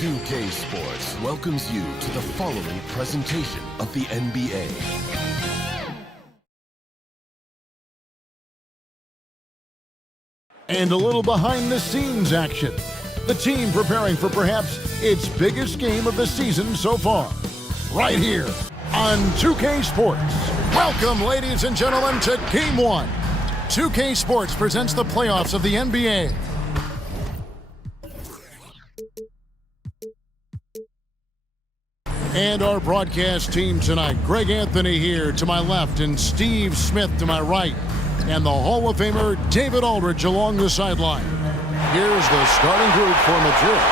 2K Sports welcomes you to the following presentation of the NBA. And a little behind-the-scenes action. The team preparing for perhaps its biggest game of the season so far. Right here on 2K Sports. Welcome, ladies and gentlemen, to Game 1. 2K Sports presents the playoffs of the NBA. And our broadcast team tonight, Greg Anthony here to my left and Steve Smith to my right. And the Hall of Famer David Aldridge along the sideline. Here's the starting group for Madrid.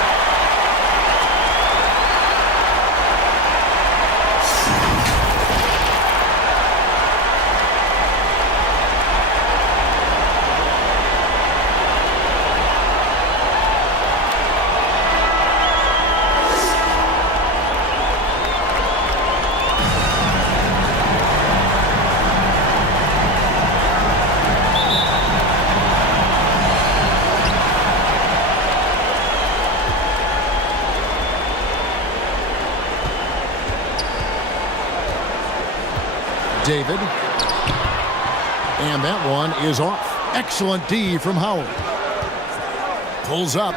David. And that one is off. Excellent D from Howard. Pulls up.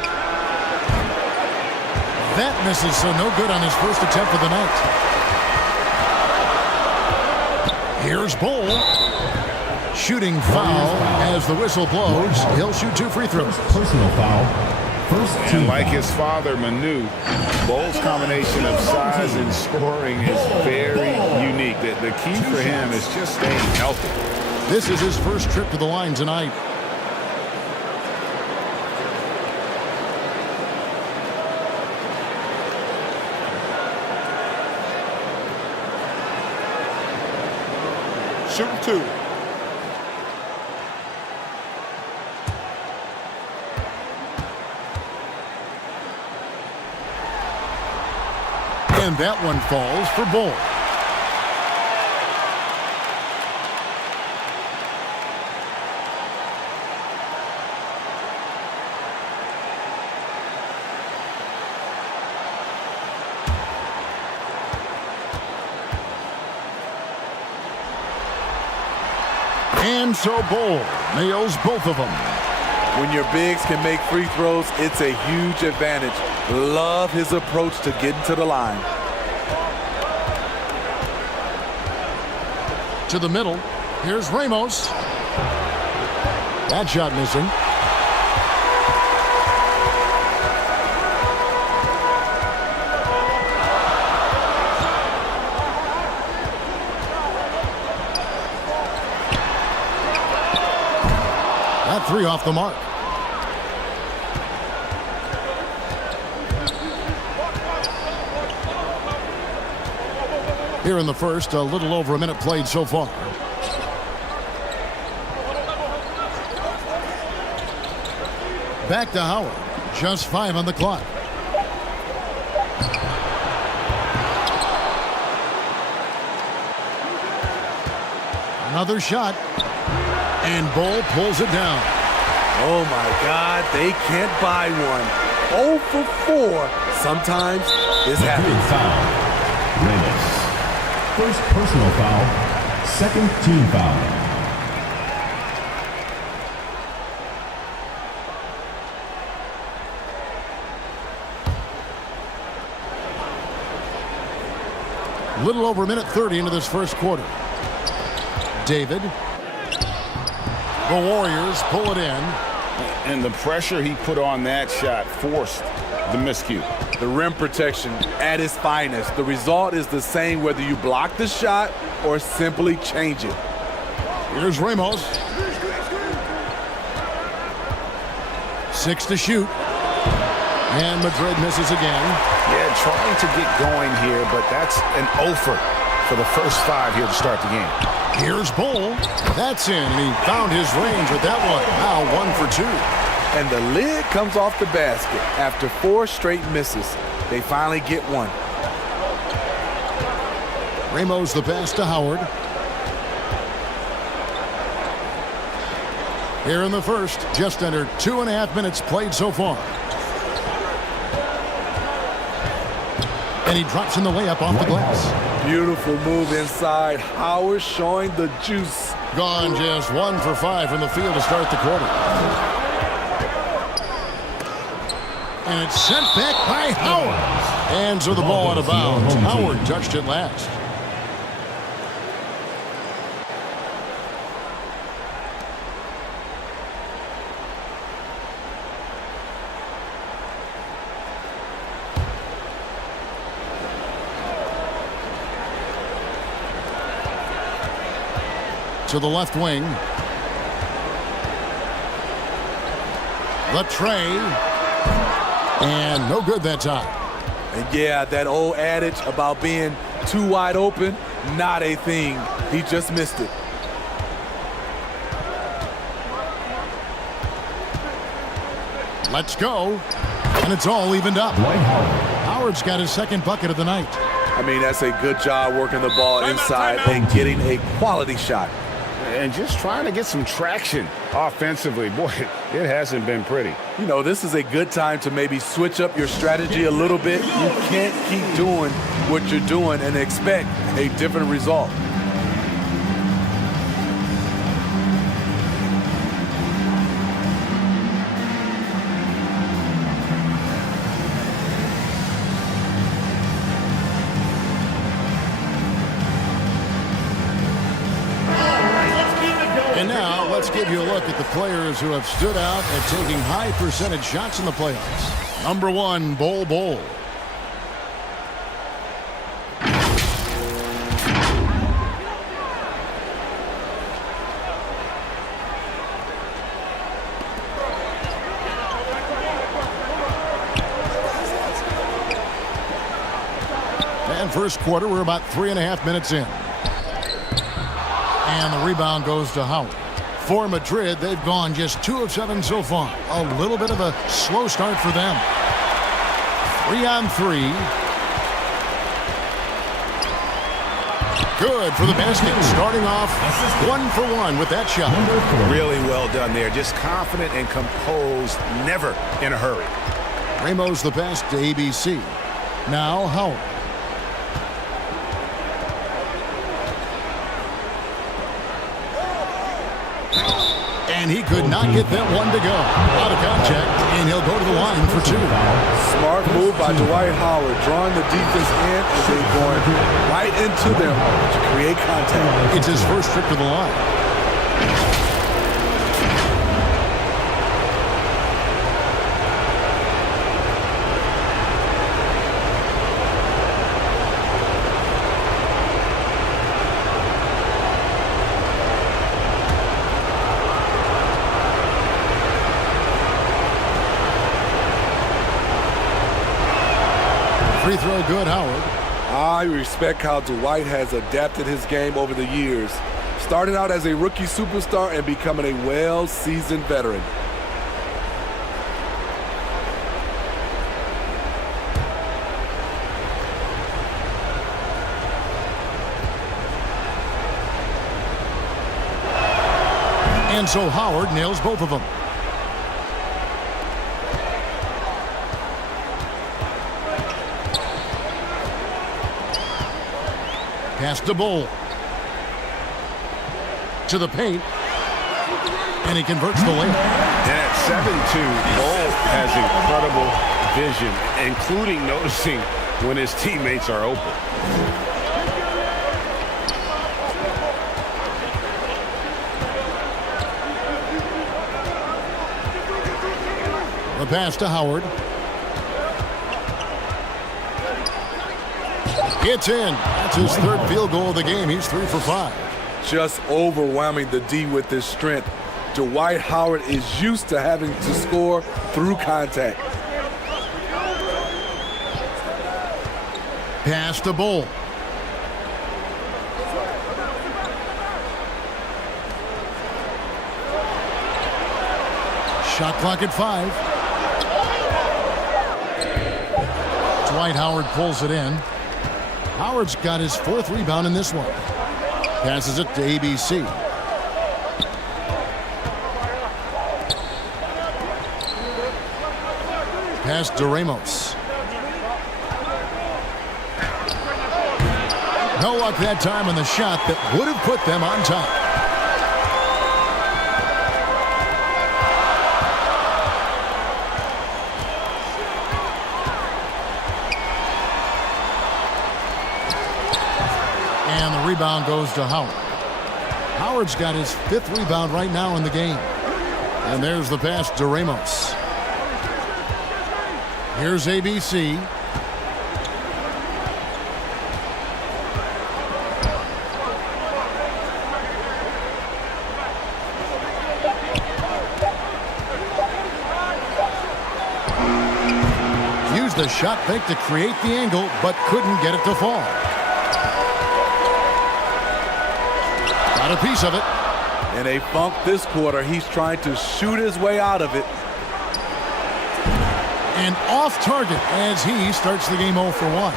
That misses, so no good on his first attempt of the night. Here's Bol. Shooting foul as the whistle blows. He'll shoot 2 free throws. Personal foul. And like his father, Manu, Bol's combination of size and scoring is very unique. The key for him is just staying healthy. This is his first trip to the line tonight. Shooting 2. And that one falls for Bol. And so Bol nails both of them. When your bigs can make free throws, it's a huge advantage. Love his approach to getting to the line. To the middle. Here's Ramos. That shot missing. That 3 off the mark. Here in the first, a little over a minute played so far. Back to Howard. Just 5 on the clock. Another shot. And Bol pulls it down. Oh my God, they can't buy one. 0 for 4. Sometimes this happens. Foul. Ramos. First personal foul. Second team foul. Little over a minute 30 into this first quarter. David. The Warriors pull it in. And the pressure he put on that shot forced the miscue. The rim protection at its finest. The result is the same whether you block the shot or simply change it. Here's Ramos. 6 to shoot. And Madrid misses again. Yeah, trying to get going here, but that's an offer for the first 5 here to start the game. Here's Bol. That's in, and he found his range with that one. Now 1 for 2. And the lid comes off the basket. After 4 straight misses, they finally get one. Ramos the pass to Howard. Here in the first, just under 2.5 minutes played so far. And he drops in the layup off the glass. Beautiful move inside. Howard showing the juice. Gone just 1 for 5 from the field to start the quarter. And it's sent back by Howard. And so the ball out of bounds. Howard touched it last. To the left wing. The tray. And no good that time. And yeah, that old adage about being too wide open, not a thing. He just missed it. Let's go. And it's all evened up. Howard's got his second bucket of the night. I mean, that's a good job working the ball inside and getting a quality shot. And just trying to get some traction offensively. Boy, it hasn't been pretty. You know, this is a good time to maybe switch up your strategy a little bit. You can't keep doing what you're doing and expect a different result. And now let's give you a look at the players who have stood out at taking high percentage shots in the playoffs. Number 1, Bol Bol. And first quarter, we're about 3.5 minutes in. And the rebound goes to Howard. For Madrid, they've gone just 2 of 7 so far. A little bit of a slow start for them. 3-on-3. Good for the basket. Starting off 1 for 1 with that shot. Really well done there. Just confident and composed, never in a hurry. Ramos the pass to ABC. Now Howard. And he could not get that one to go. Out of contact, and he'll go to the line for 2. Smart move by Dwight Howard, drawing the defense in and then going right into them to create contact. It's his first trip to the line. Free throw good, Howard. I respect how Dwight has adapted his game over the years. Started out as a rookie superstar and becoming a well-seasoned veteran. And so Howard nails both of them. Pass to Bol. To the paint. And he converts the layup. And at 7'2", Bol has incredible vision, including noticing when his teammates are open. The pass to Howard. It's in. That's his 3rd field goal of the game. He's 3 for 5. Just overwhelming the D with his strength. Dwight Howard is used to having to score through contact. Pass to Bol. Shot clock at 5. Dwight Howard pulls it in. Howard's got his 4th rebound in this one. Passes it to ABC. Pass to Ramos. No luck that time on the shot that would have put them on top. And the rebound goes to Howard. Howard's got his 5th rebound right now in the game. And there's the pass to Ramos. Here's ABC. Used the shot fake to create the angle, but couldn't get it to fall. Got a piece of it. In a funk this quarter, he's trying to shoot his way out of it. And off target as he starts the game 0 for 1.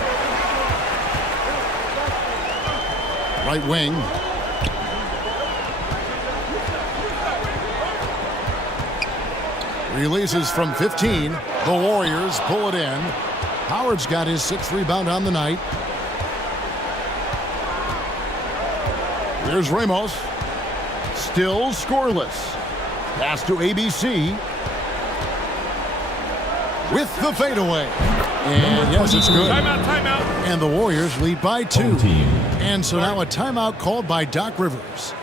Right wing. Releases from 15. The Warriors pull it in. Howard's got his 6th rebound on the night. Here's Ramos. Still scoreless. Pass to ABC. With the fadeaway. And yes, it's good. Timeout. And the Warriors lead by 2. Home team. And so now a timeout called by Doc Rivers.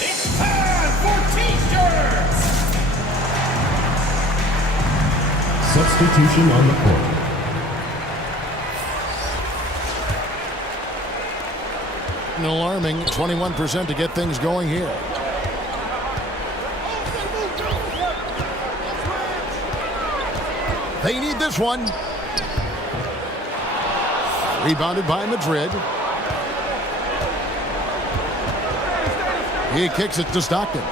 It's time for T-shirts! Substitution on the court. An alarming 21% to get things going here. They need this one. Rebounded by Madrid. He kicks it to Stockton.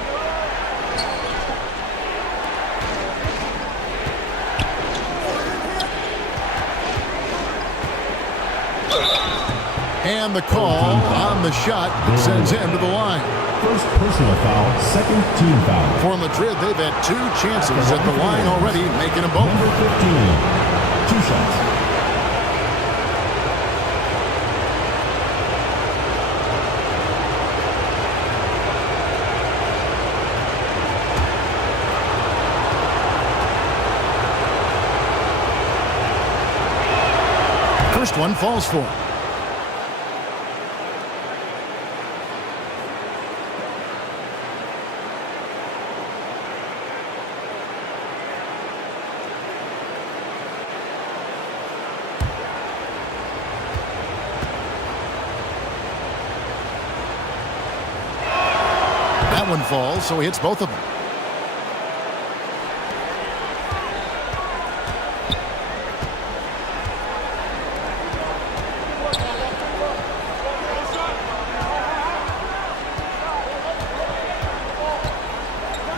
And the call on the shot sends him to the line. First personal foul, 2nd team foul. For Madrid, they've had 2 chances at the line already, making them both. Number 15, 2 shots. First one falls for him. That one falls, so he hits both of them.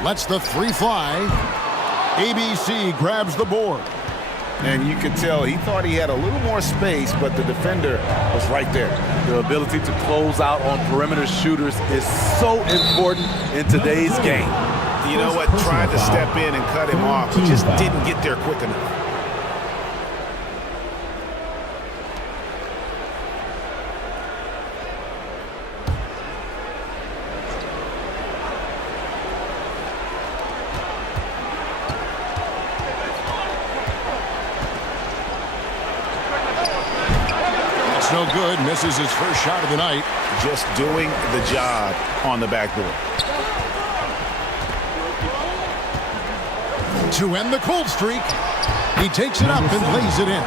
Lets the 3 fly. ABC grabs the board. And you could tell he thought he had a little more space, but the defender was right there. The ability to close out on perimeter shooters is so important in today's game. You know what? Tried to step in and cut him off, but just didn't get there quick enough. No good. Misses his first shot of the night. Just doing the job on the backboard. To end the cold streak, he takes it up and lays it in.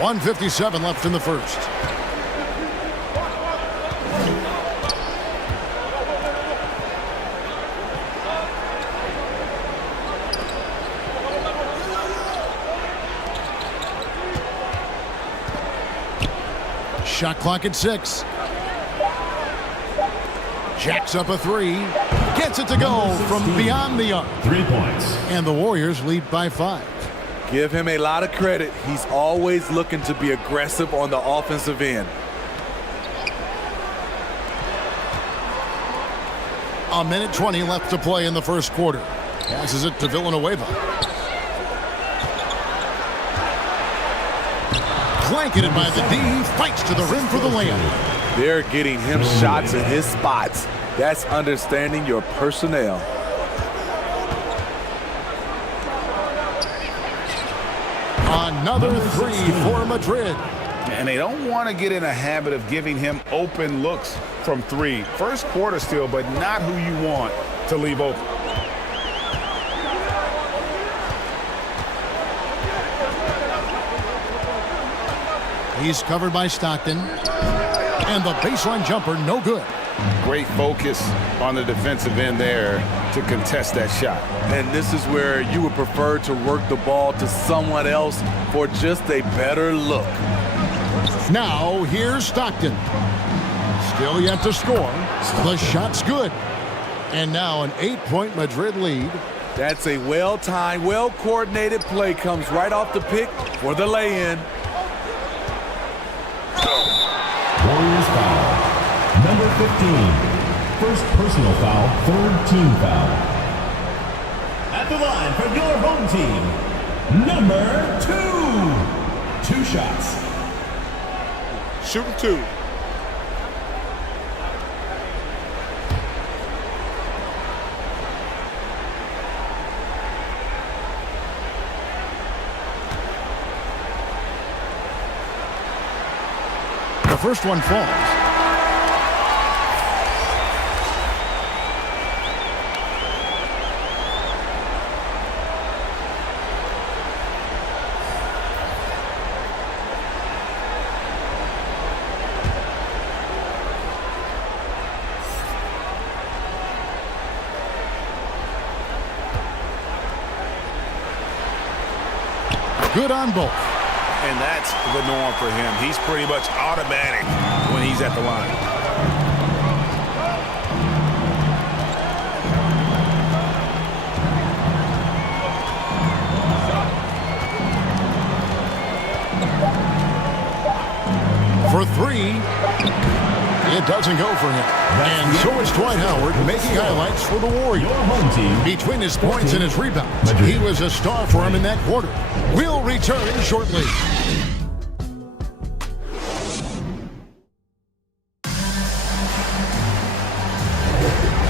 1:57 left in the first. Shot clock at 6. Jacks up a 3. Gets it to go from beyond the arc. 3 points. And the Warriors lead by 5. Give him a lot of credit. He's always looking to be aggressive on the offensive end. A minute 20 left to play in the first quarter. Passes it to Villanueva. Blanketed by the D, he fights to the rim for the layup. They're getting him shots in his spots. That's understanding your personnel. Another three for Madrid. And they don't want to get in a habit of giving him open looks from three. First quarter still, but not who you want to leave open. He's covered by Stockton. And the baseline jumper, no good. Great focus on the defensive end there to contest that shot. And this is where you would prefer to work the ball to someone else for just a better look. Now, here's Stockton. Still yet to score. The shot's good. And now an 8-point Madrid lead. That's a well-timed, well-coordinated play. Comes right off the pick for the lay-in. Warriors foul. Number 15. First personal foul, third team foul. At the line for your home team, number 2. 2 shots. Shooting 2. The first one falls. Good on both. And that's the norm for him. He's pretty much automatic when he's at the line. For 3. It doesn't go for him. And so is Dwight Howard making highlights for the Warriors. Your home team. Between his points and his rebounds, he was a star for him in that quarter. We'll return shortly.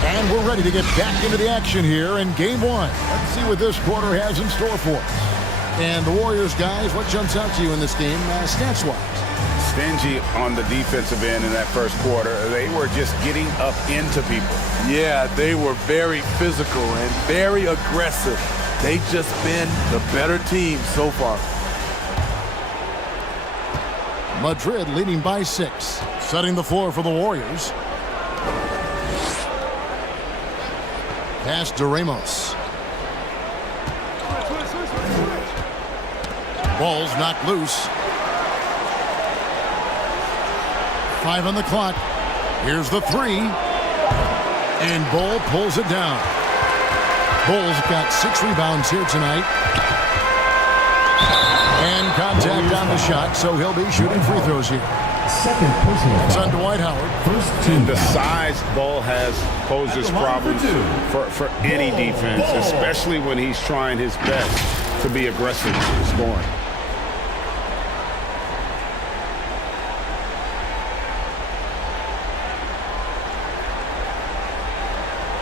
And we're ready to get back into the action here in Game 1. Let's see what this quarter has in store for us. And the Warriors, guys, what jumps out to you in this game, stats-wise? Stingy on the defensive end in that first quarter. They were just getting up into people. Yeah, they were very physical and very aggressive. They've just been the better team so far. Madrid leading by 6. Setting the floor for the Warriors. Pass to Ramos. Ball's knocked loose. 5 on the clock. Here's the 3. And Bol pulls it down. Bol's got 6 rebounds here tonight. And contact on the shot, so he'll be shooting free throws here. Second personal foul. It's on Dwight Howard. First team The foul. size Bol has poses problems for any defense, especially when he's trying his best to be aggressive scoring.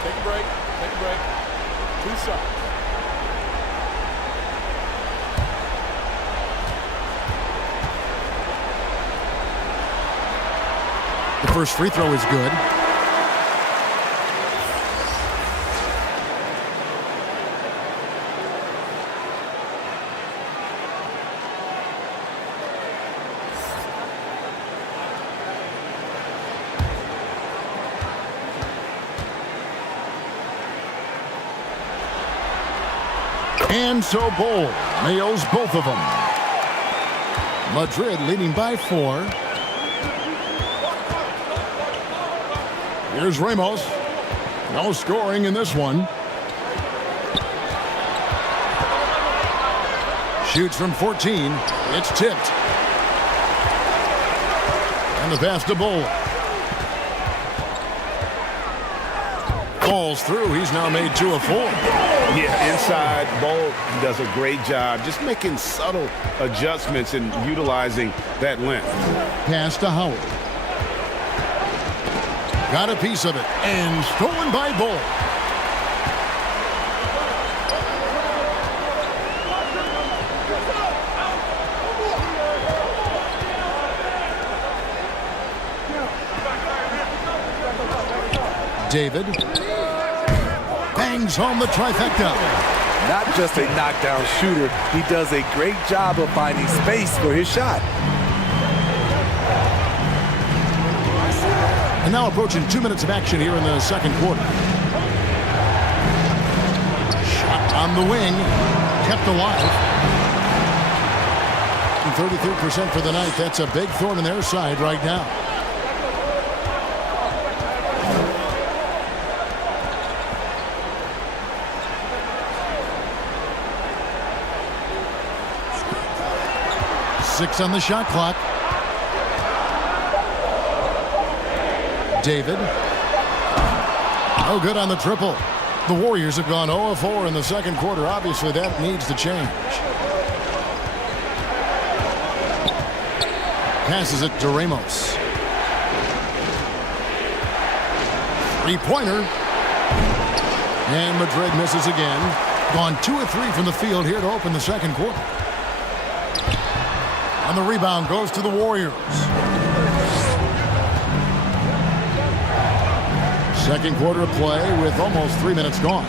Take a break. Take a break. 2 shots. The first free throw is good. And so Bol nails both of them. Madrid leading by 4. Here's Ramos. No scoring in this one. Shoots from 14. It's tipped. And the pass to Bol. Falls through. He's now made 2 of 4. Yeah, inside, Bol does a great job just making subtle adjustments and utilizing that length. Pass to Howard. Got a piece of it, and stolen by Bol. David bangs home the trifecta. Not just a knockdown shooter, he does a great job of finding space for his shot. And now approaching 2 minutes of action here in the second quarter. Shot on the wing, kept alive. 33% for the night. That's a big thorn in their side right now. Six on the shot clock. David. No good on the triple. The Warriors have gone 0-4 in the second quarter. Obviously, that needs to change. Passes it to Ramos. Three-pointer. And Madrid misses again. Gone 2 of 3 from the field here to open the second quarter. And the rebound goes to the Warriors. Second quarter of play with almost 3 minutes gone.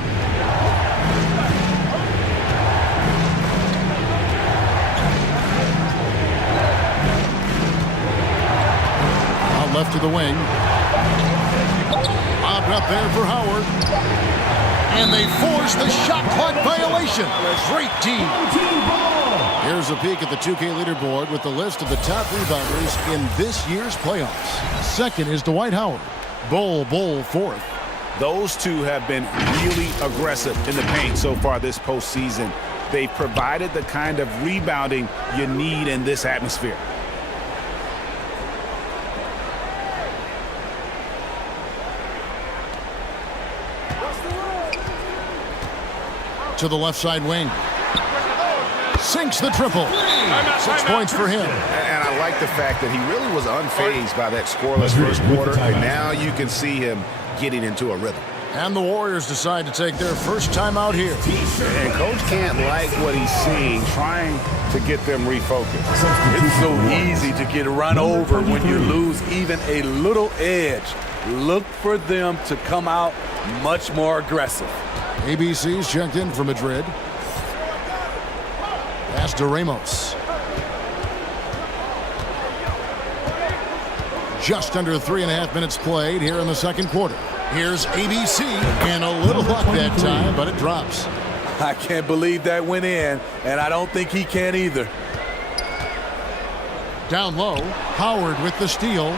Out left to the wing. Lobbed up there for Howard. And they force the shot clock violation. Great team. Here's a peek at the 2K leaderboard with the list of the top rebounders in this year's playoffs. Second is Dwight Howard. Bol Bol fourth. Those two have been really aggressive in the paint so far this postseason. They've provided the kind of rebounding you need in this atmosphere. To the left side wing. Sinks the triple. 6 points for him. And I like the fact that he really was unfazed by that scoreless first quarter. And now you can see him getting into a rhythm. And the Warriors decide to take their first time out here. And Coach can't like what he's seeing, trying to get them refocused. It's so easy to get run over when you lose even a little edge. Look for them to come out much more aggressive. ABC's checked in for Madrid. Pass to Ramos. Just under 3.5 minutes played here in the second quarter. Here's ABC, and a little luck that time, but it drops. I can't believe that went in, and I don't think he can either. Down low, Howard with the steal.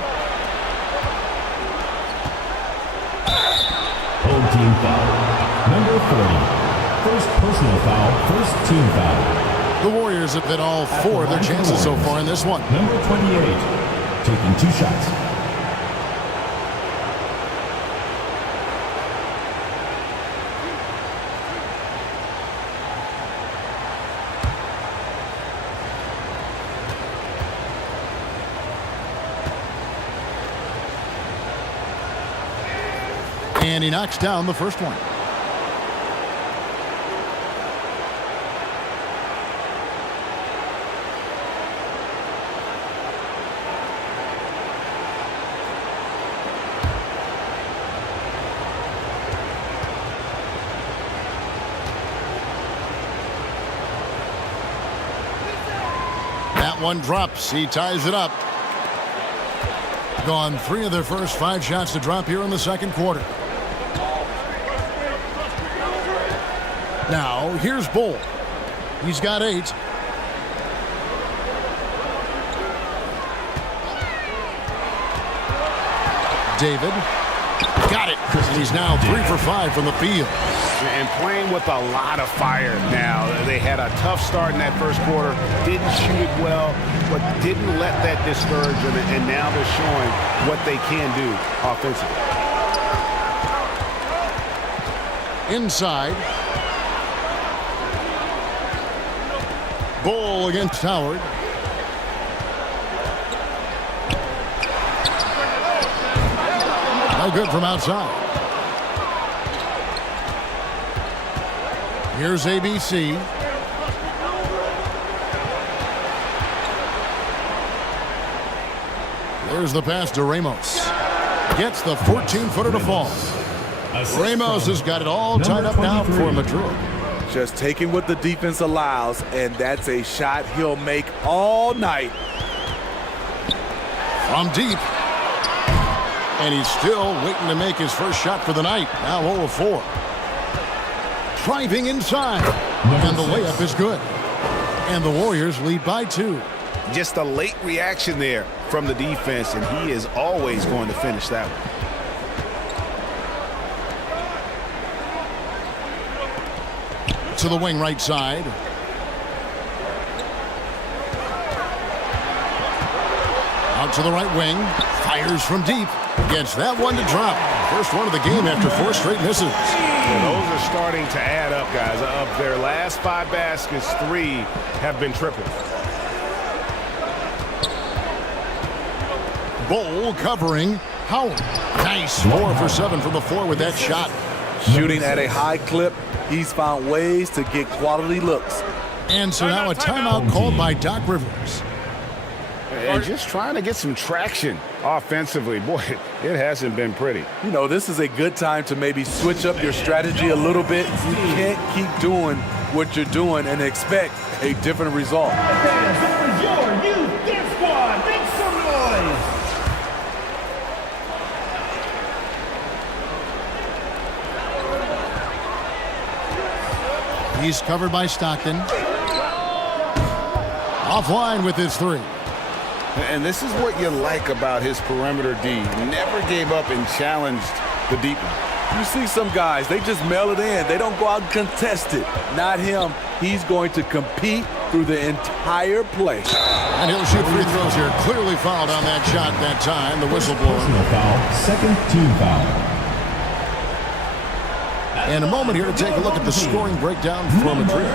Home team foul. Number 40. First personal foul, first team foul. The Warriors have hit all 4 of their chances so far in this one. Number 28, taking 2 shots. And he knocks down the first one. That one drops. He ties it up. Gone 3 of their first 5 shots to drop here in the second quarter. Now, here's Bol. He's got 8. David. Got it. And he's now 3 for 5 from the field. And playing with a lot of fire now. They had a tough start in that first quarter. Didn't shoot it well, but didn't let that discourage them. And now they're showing what they can do offensively. Inside. Bol against Howard. No good from outside. Here's ABC. There's the pass to Ramos. Gets the 14-footer to fall. Ramos has got it all tied up now for Madrid. Just taking what the defense allows, and that's a shot he'll make all night. From deep. And he's still waiting to make his first shot for the night. Now 0 of 4. Driving inside. And the layup is good. And the Warriors lead by 2. Just a late reaction there from the defense, and he is always going to finish that one. To the wing right side. Out to the right wing. Fires from deep. Gets that one to drop. First one of the game after 4 straight misses. Those are starting to add up, guys. Of their last 5 baskets, 3 have been triples. Bol covering Howard. Nice. 4 for 7 from the floor with that shot. Shooting at a high clip, he's found ways to get quality looks. And so now a timeout called by Doc Rivers. And just trying to get some traction offensively. Boy, it hasn't been pretty. You know, this is a good time to maybe switch up your strategy a little bit. You can't keep doing what you're doing and expect a different result. Fans, this is your youth dance squad. Make some noise. He's covered by Stockton. Offline with his 3. And this is what you like about his perimeter D. Never gave up and challenged the deep one. You see some guys, they just mail it in. They don't go out and contest it. Not him. He's going to compete through the entire play. And he'll shoot free throws here. Clearly fouled on that shot that time. The whistleblower. Personal foul, second team foul. In a moment here to take a look at the scoring breakdown for Madrid.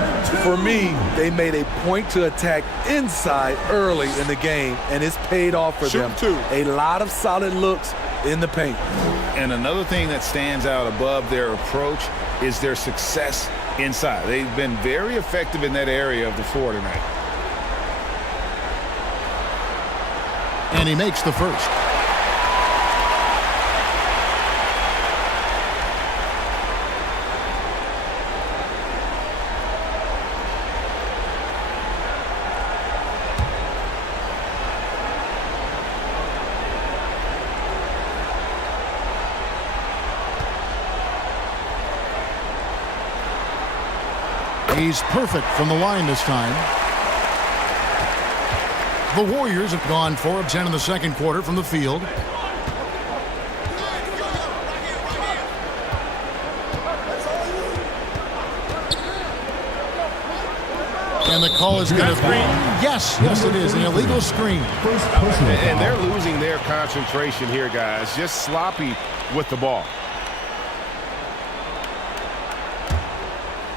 For me, they made a point to attack inside early in the game, and it's paid off for them. A lot of solid looks in the paint. And another thing that stands out above their approach is their success inside. They've been very effective in that area of the floor tonight. And he makes the first. He's perfect from the line this time. The Warriors have gone 4 of 10 in the second quarter from the field. And the call is going to be, yes, it is, an illegal screen. And they're losing their concentration here, guys. Just sloppy with the ball.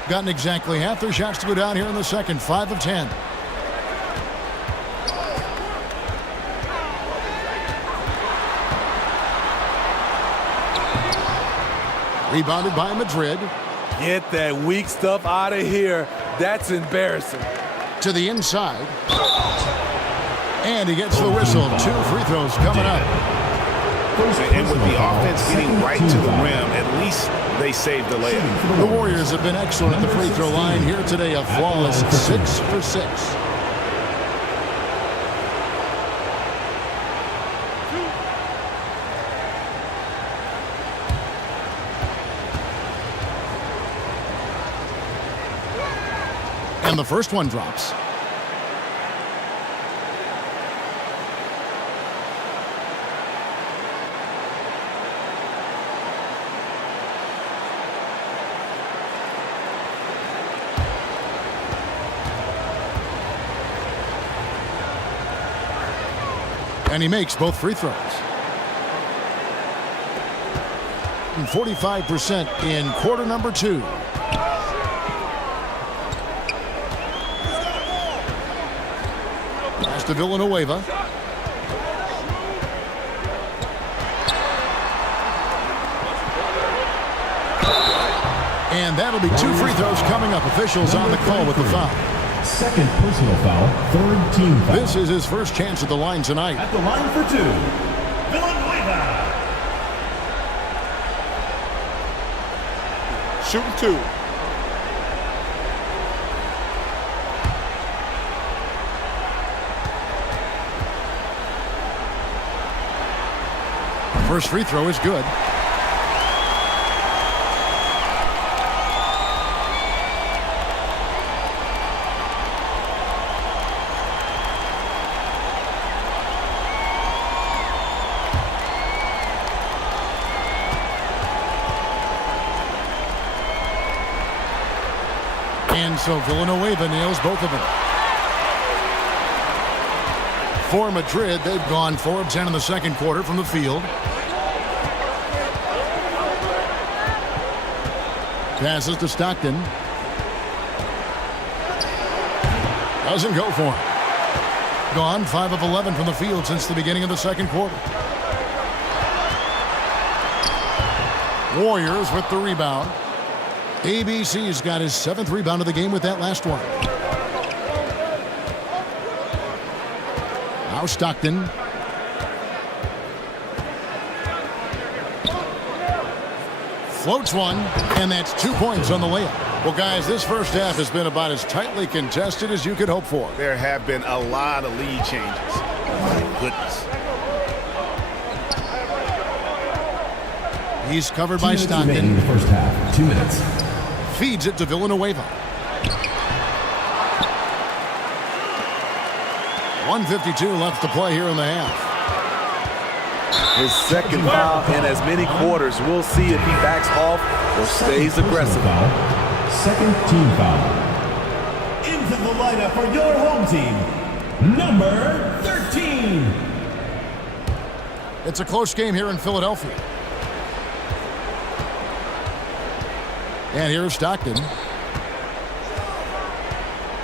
Gotten exactly half their shots to go down here in the second. 5 of 10. Rebounded by Madrid. Get that weak stuff out of here. That's embarrassing. To the inside. And he gets the whistle. 2 free throws coming up. And with the offense getting right to the rim, at least they saved the layup. The Warriors have been excellent at the free throw line here today. A flawless 6 for 6. And the first one drops. And he makes both free throws. And 45% in quarter number 2. to Villanueva. And that'll be 2 free throws coming up. Officials on the call with the foul. Second personal foul, third team foul. This is his first chance at the line tonight. At the line for 2, Villanueva. Shooting 2. First free throw is good. And so Villanueva nails both of them. For Madrid, they've gone 4 of 10 in the second quarter from the field. Passes to Stockton. Doesn't go for him. Gone 5 of 11 from the field since the beginning of the second quarter. Warriors with the rebound. ABC's got his 7th rebound of the game with that last one. Now Stockton. Floats one, and that's 2 points on the layup. Well, guys, this first half has been about as tightly contested as you could hope for. There have been a lot of lead changes. My goodness. He's covered by In Stockton. the first half, 2 minutes. Feeds it to Villanueva. 1:52 left to play here in the half. His second foul in as many quarters. We'll see if he backs off or stays aggressive. Foul. Second team foul. Into the lineup for your home team, number 13. It's a close game here in Philadelphia. And here's Stockton.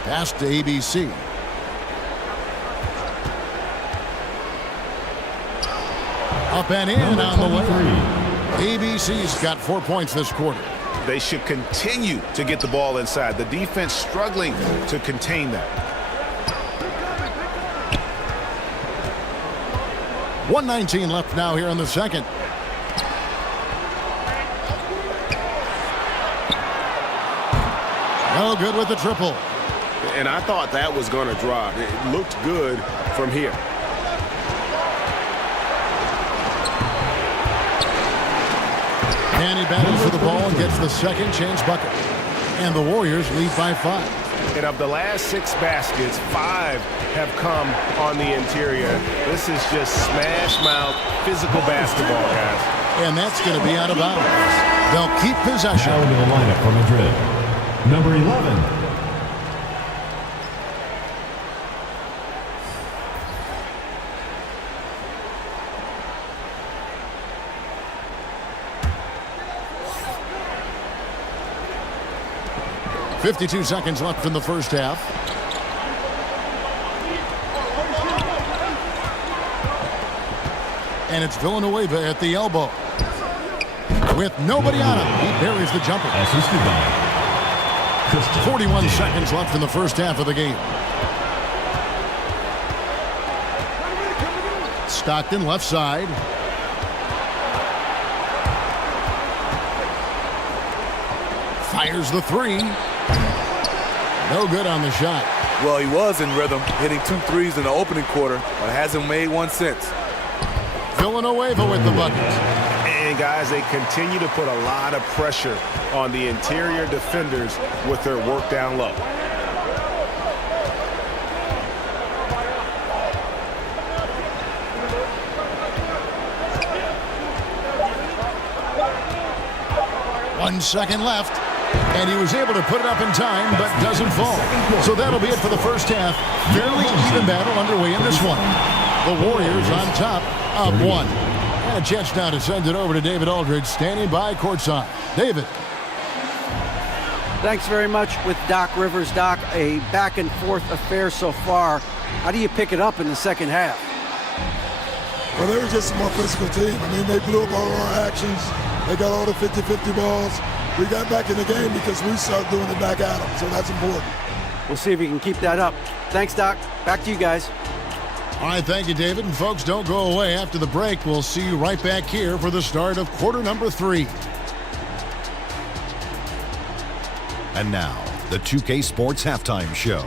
Pass to ABC. Up and in Number on the way. 23. ABC's got 4 points this quarter. They should continue to get the ball inside. The defense struggling to contain that. 1:19 left now here in the second. No good with the triple. And I thought that was going to drop. It looked good from here. And he battles for the ball and gets the second chance bucket. And the Warriors lead by 5. And of the last 6 baskets, 5 have come on the interior. This is just smash mouth physical basketball, guys. And that's going to be out of bounds. They'll keep possession. Now into the lineup for Madrid. Number 11. .52 seconds left in the first half. And it's Villanueva at the elbow. With nobody on him, he buries the jumper. Assisted by 41 seconds left in the first half of the game. Stockton left side. Fires the 3. No good on the shot. Well, he was in rhythm, hitting 2 threes in the opening quarter, but hasn't made one since. Villanueva with the bucket. And guys, they continue to put a lot of pressure on the interior defenders with their work down low. One second left. And he was able to put it up in time, but doesn't fall. So that'll be it for the first half. Fairly even battle underway in this one. The Warriors on top of 1. And a chance now to send it over to David Aldridge, standing by courtside. David. Thanks very much with Doc Rivers. Doc, a back-and-forth affair so far. How do you pick it up in the second half? Well, they were just a more physical team. I mean, they blew up all our actions. They got all the 50-50 balls. We got back in the game because we started doing it back at them, so that's important. We'll see if we can keep that up. Thanks, Doc. Back to you guys. All right, thank you, David. And folks, don't go away. After the break, we'll see you right back here for the start of quarter number 3. And now, the 2K Sports Halftime Show.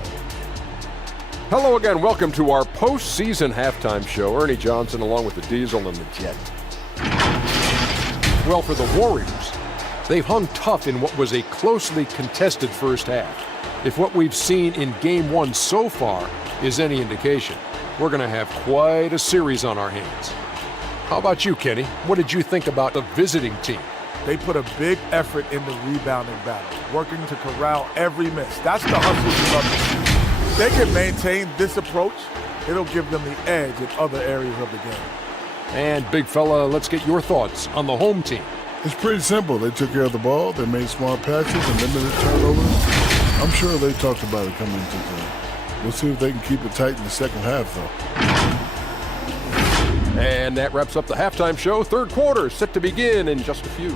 Hello again. Welcome to our postseason halftime show. Ernie Johnson along with the Diesel and the Jet. Well, for the Warriors, they've hung tough in what was a closely contested first half. If what we've seen in Game 1 so far is any indication, we're going to have quite a series on our hands. How about you, Kenny? What did you think about the visiting team? They put a big effort in the rebounding battle, working to corral every miss. That's the hustle you love to see. If they can maintain this approach, it'll give them the edge in other areas of the game. And, big fella, let's get your thoughts on the home team. It's pretty simple. They took care of the ball. They made smart passes and limited turnovers. I'm sure they talked about it coming into the game. We'll see if they can keep it tight in the second half, though. And that wraps up the halftime show. Third quarter set to begin in just a few.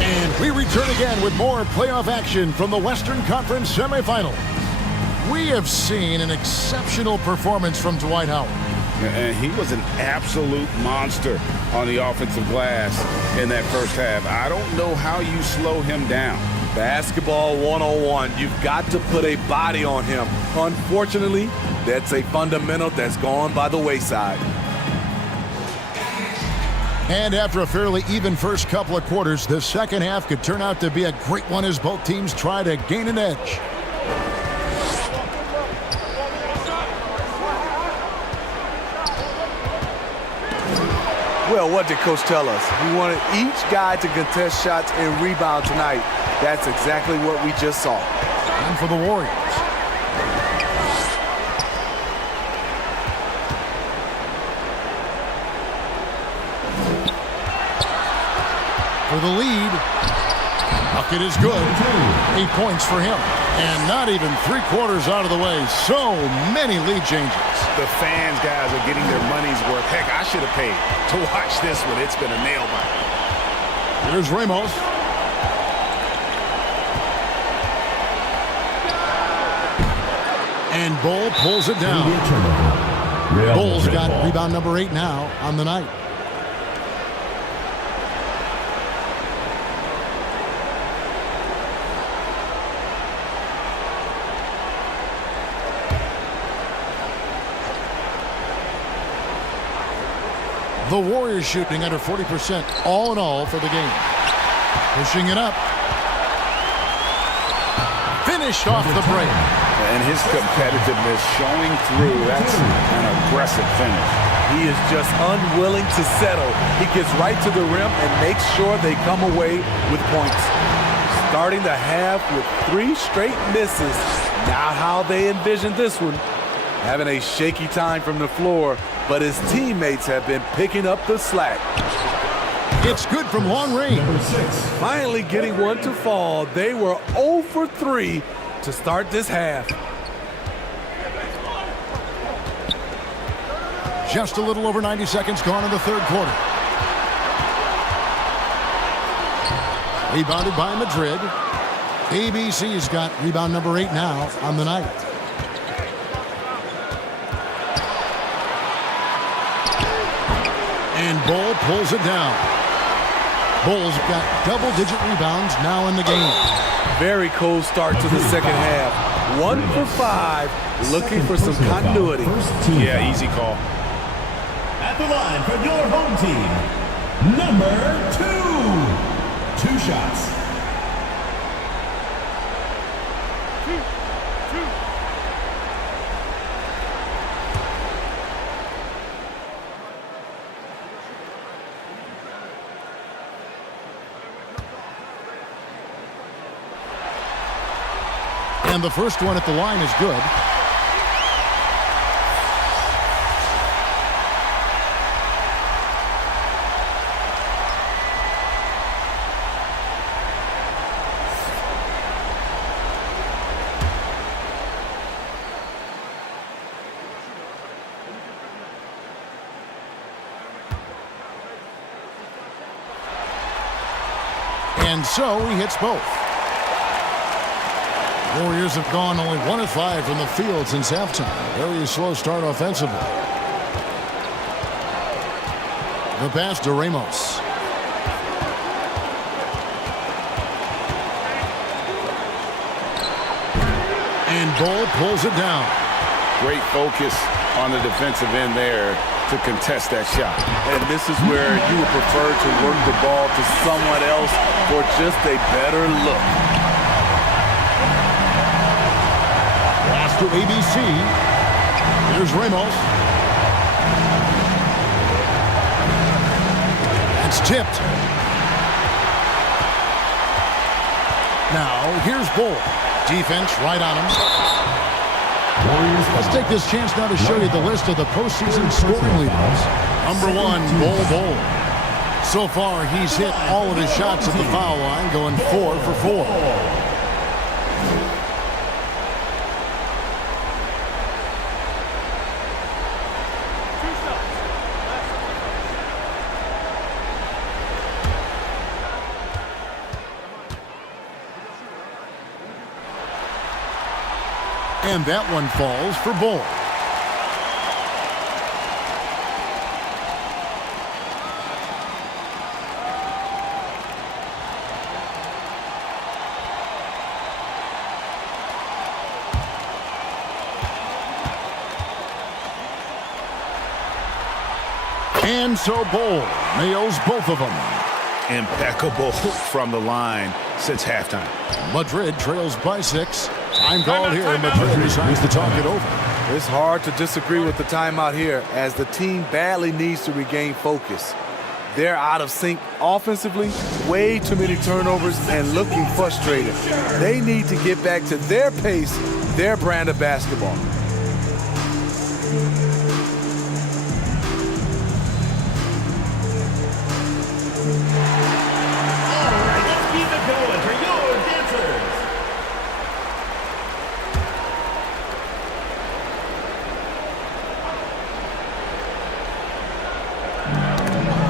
And we return again with more playoff action from the Western Conference semifinal. We have seen an exceptional performance from Dwight Howard. And he was an absolute monster on the offensive glass in that first half. I don't know how you slow him down. Basketball 101. You've got to put a body on him. Unfortunately, that's a fundamental that's gone by the wayside. And after a fairly even first couple of quarters, the second half could turn out to be a great one as both teams try to gain an edge. Well, what did Coach tell us? We wanted each guy to contest shots and rebound tonight. That's exactly what we just saw. And for the Warriors. For the lead. Bucket is good. 8 points for him. And not even 3/4 out of the way. So many lead changes. The fans, guys, are getting their money's worth. Heck, I should have paid to watch this one. It's been a nail biter. Here's Ramos. And Bol pulls it down. Bol's got rebound number 8 now on the night. The Warriors shooting under 40% all in all for the game. Pushing it up. Finished off the break. And his competitiveness showing through. That's an aggressive finish. He is just unwilling to settle. He gets right to the rim and makes sure they come away with points. Starting the half with 3 straight misses. Now how they envision this one. Having a shaky time from the floor, but his teammates have been picking up the slack. It's good from long range. Finally getting one to fall. They were 0 for 3 to start this half. Just a little over 90 seconds gone in the third quarter. Rebounded by Madrid. ABC's got rebound number 8 now on the night. And Bol pulls it down. Bol's got double-digit rebounds now in the game. Very cold start to the second half. 1 for 5, looking for some continuity. Yeah, easy call. At the line for your home team, number 2. 2 shots. And the first one at the line is good. And so he hits both. Warriors have gone only 1 of 5 from the field since halftime. Very slow start offensively. The pass to Ramos. And Bol pulls it down. Great focus on the defensive end there to contest that shot. And this is where you would prefer to work the ball to someone else for just a better look. Pass to ABC. Here's Ramos. It's tipped. Now, here's Bol. Defense right on him. Let's take this chance now to show you the list of the postseason scoring leaders. Number 1, Bol Bol. So far, he's hit all of his shots at the foul line, going 4 for 4. And that one falls for Bol. And so Bol nails both of them. Impeccable from the line since halftime. Madrid trails by 6. Time called here. Madrid decides to talk it over. It's hard to disagree with the timeout here as the team badly needs to regain focus. They're out of sync offensively, way too many turnovers, and looking frustrated. They need to get back to their pace, their brand of basketball.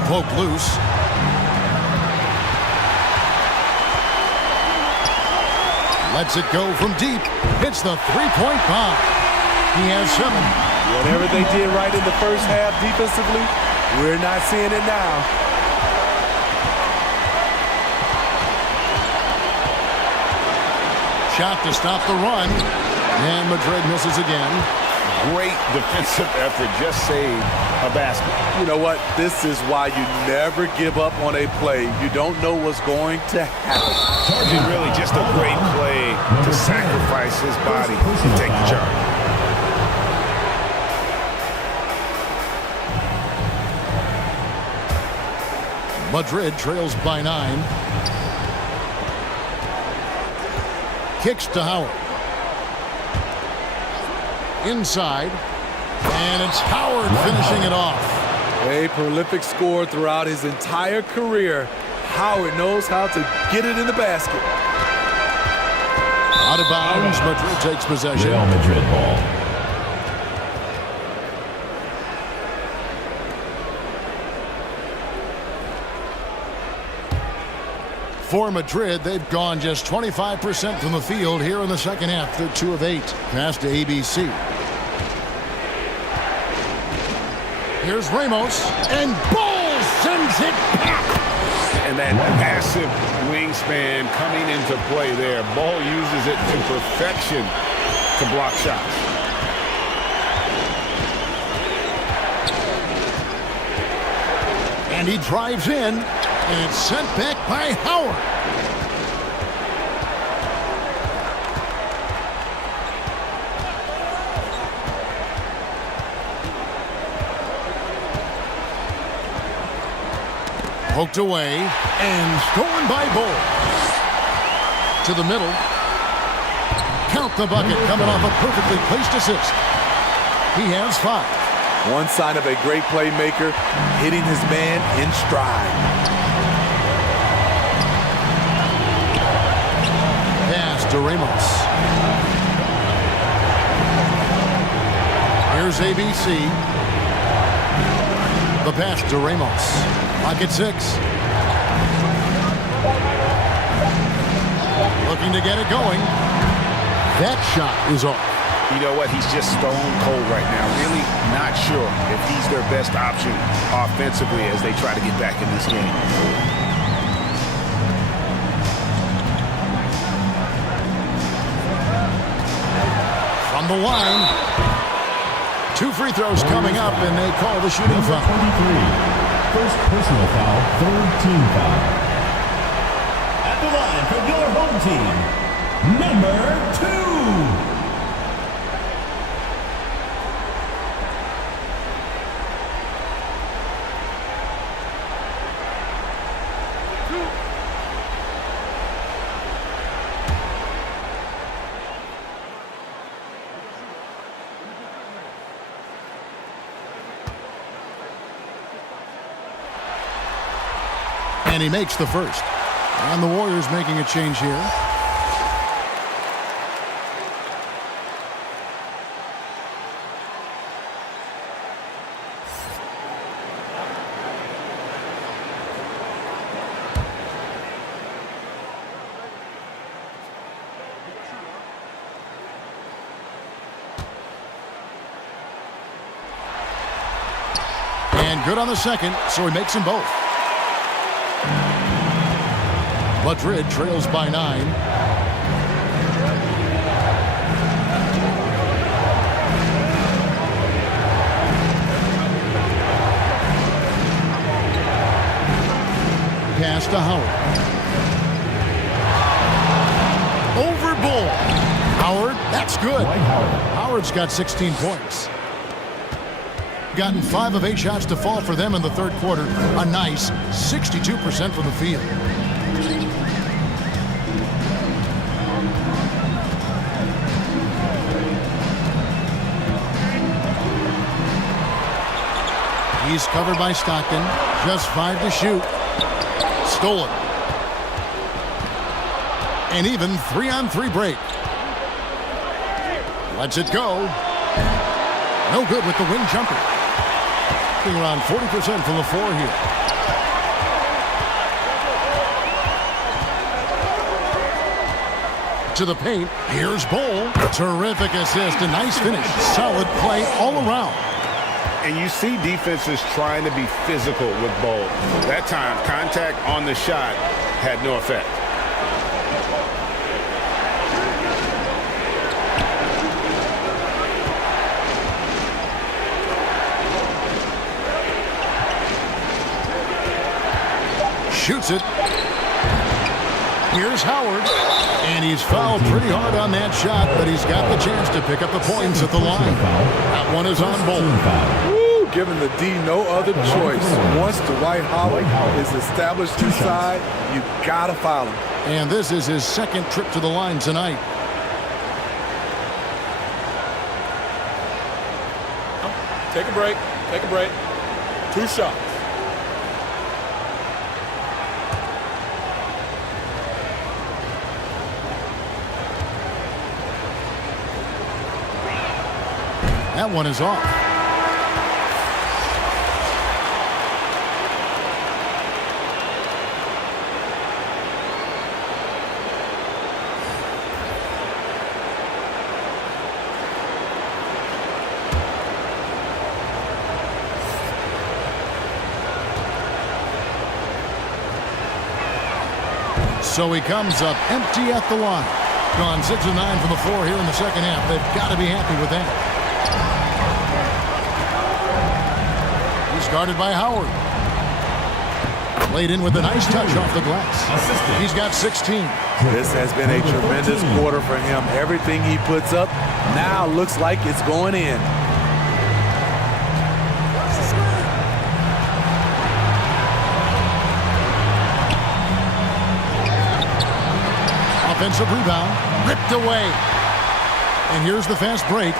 Poked loose. Lets it go from deep. Hits the three-point bomb. He has 7. Whatever they did right in the first half defensively, we're not seeing it now. Shot to stop the run. And Madrid misses again. Great defensive effort. Just saved a basket. You know what? This is why you never give up on a play. You don't know what's going to happen. Really just a great play to sacrifice his body and take the charge. Madrid trails by 9. Kicks to Howard. Inside, and it's Howard finishing it off. A prolific scorer throughout his entire career. Howard knows how to get it in the basket. Out of bounds, Madrid takes possession. Real Madrid ball. For Madrid, they've gone just 25% from the field here in the second half. They're 2 of 8. Pass to ABC. Here's Ramos, and Bol sends it back. And that massive wingspan coming into play there. Bol uses it to perfection to block shots. And he drives in, and it's sent back by Howard. Poked away and stolen by Bol. To the middle. Count the bucket coming off a perfectly placed assist. He has 5. One sign of a great playmaker, hitting his man in stride. Pass to Ramos. Here's ABC. The pass to Ramos. Pocket 6. Looking to get it going. That shot is off. You know what? He's just stone cold right now. Really not sure if he's their best option offensively as they try to get back in this game. From the line. 2 free throws coming up, and they call the shooting foul. 23. First personal foul, third team foul. At the line for your home team, number 2. And he makes the first. And the Warriors making a change here. And good on the second, so he makes them both. Madrid trails by 9. Pass to Howard. Over Bol. Howard, that's good. Howard's got 16 points. Gotten 5 of 8 shots to fall for them in the third quarter. A nice 62% from the field. He's covered by Stockton. Just 5 to shoot. Stolen. An even 3-on-3 break. Lets it go. No good with the wing jumper. Being around 40% from the floor here. To the paint. Here's Bol. Terrific assist. A nice finish. Solid play all around. And you see defenses trying to be physical with Bol. That time, contact on the shot had no effect. Shoots it. Here's Howard. And he's fouled pretty hard on that shot, but he's got the chance to pick up the points at the line. That one is on Bol. Woo, giving the D no other choice. Once Dwight Howard is established inside, you gotta foul him. And this is his second trip to the line tonight. Take a break. Take a break. 2 shots. That one is off. So he comes up empty at the line. Gone 6 of 9 from the floor here in the second half. They've got to be happy with that. Guarded by Howard. Laid in with a nice touch off the glass. He's got 16. This has been a tremendous quarter for him. Everything he puts up now looks like it's going in. Offensive rebound. Ripped away. And here's the fast break.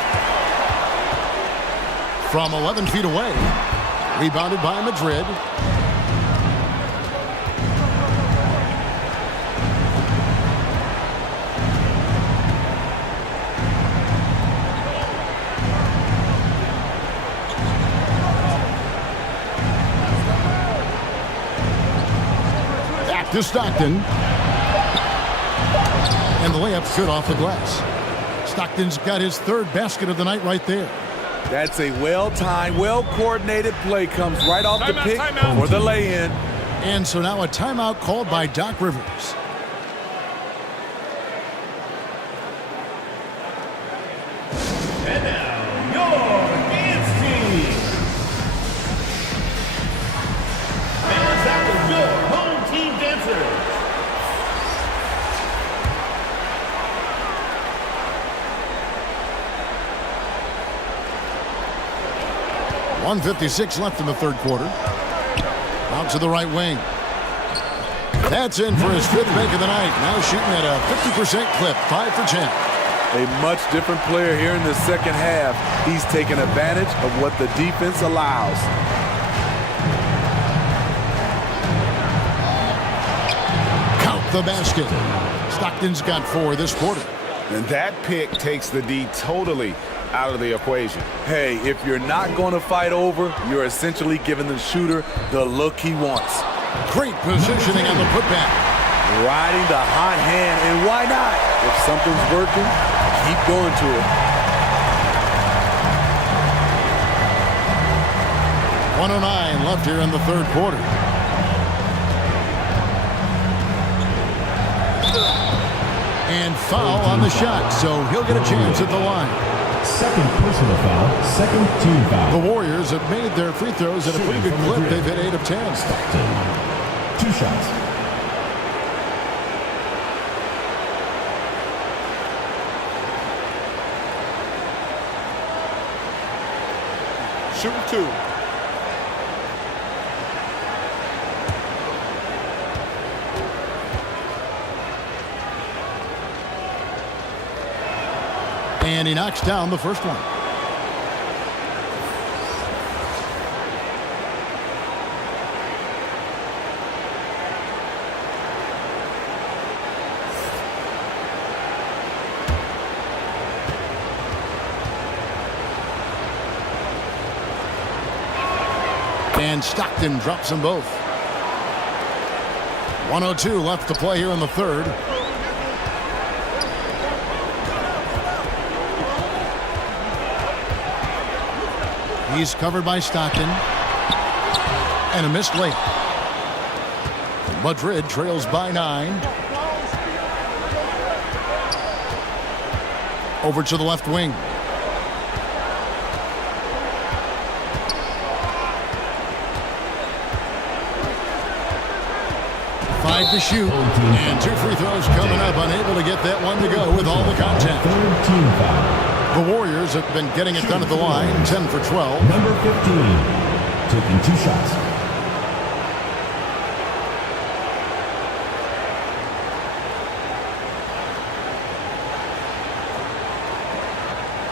From 11 feet away. Rebounded by Madrid. Back to Stockton. And the layup's good off the glass. Stockton's got his third basket of the night right there. That's a well-timed, well-coordinated play. Comes right off the pick for the lay-in. And so now a timeout called by Doc Rivers. And now, your dance team. Fans out with your home team dancers. .156 left in the third quarter. Out to the right wing. That's in for his fifth make of the night. Now shooting at a 50% clip, 5 for 10. A much different player here in the second half. He's taking advantage of what the defense allows. Count the basket. Stockton's got 4 this quarter. And that pick takes the D totally out of the equation. Hey, if you're not going to fight over, you're essentially giving the shooter the look he wants. Great positioning on the putback. Riding the hot hand, and why not? If something's working, keep going to it. 1:09 left here in the third quarter. And foul on the shot, so he'll get a chance at the line. Second personal foul, second team foul. The Warriors have made their free throws at a pretty good clip. They've hit 8 of 10. Stockton, 2 shots. Shooting 2. And he knocks down the first one. And Stockton drops them both. 1:02 left to play here in the third. He's covered by Stockton. And a missed layup. Madrid trails by 9. Over to the left wing. Five to shoot. And 2 free throws coming up. Unable to get that one to go with all the contact. Third team foul. The Warriors have been getting it done at the line, 10 for 12. Number 15, taking 2 shots.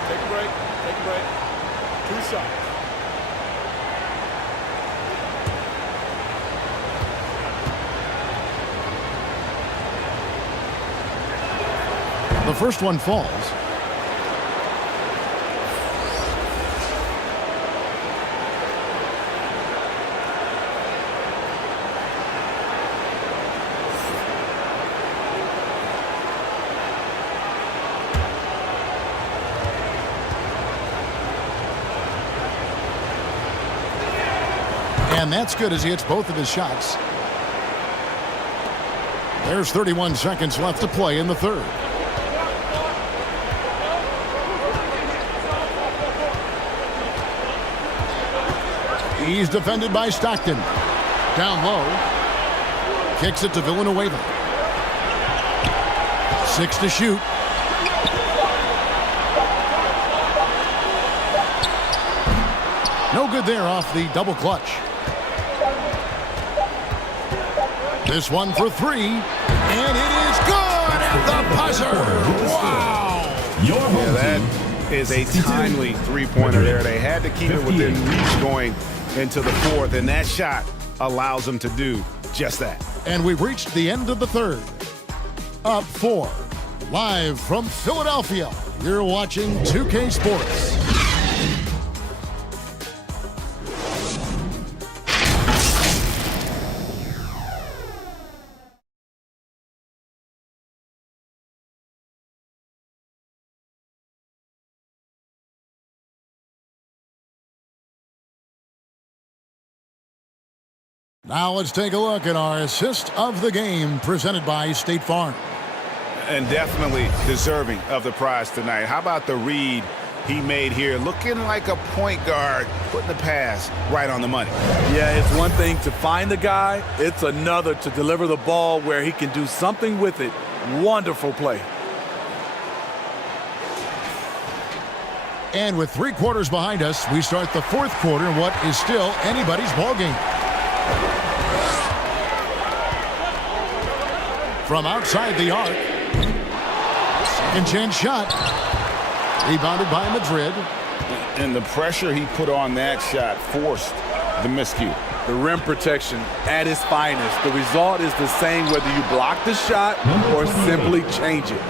Take a break. Take a break. 2 shots. The first one falls. And that's good as he hits both of his shots. There's 31 seconds left to play in the third. He's defended by Stockton. Down low. Kicks it to Villanueva. 6 to shoot. No good there off the double clutch. This one for 3. And it is good at the buzzer. Wow. Yeah, that is a timely three-pointer there. They had to keep it within reach going into the fourth, and that shot allows them to do just that. And we've reached the end of the third. Up 4. Live from Philadelphia, you're watching 2K Sports. Now let's take a look at our assist of the game presented by State Farm. And definitely deserving of the prize tonight. How about the read he made here? Looking like a point guard, putting the pass right on the money. Yeah, it's one thing to find the guy. It's another to deliver the ball where he can do something with it. Wonderful play. And with 3 quarters behind us, we start the fourth quarter in what is still anybody's ball game. From outside the arc. Second chance shot. Rebounded by Madrid. And the pressure he put on that shot forced the miscue. The rim protection at its finest. The result is the same whether you block the shot or simply change it.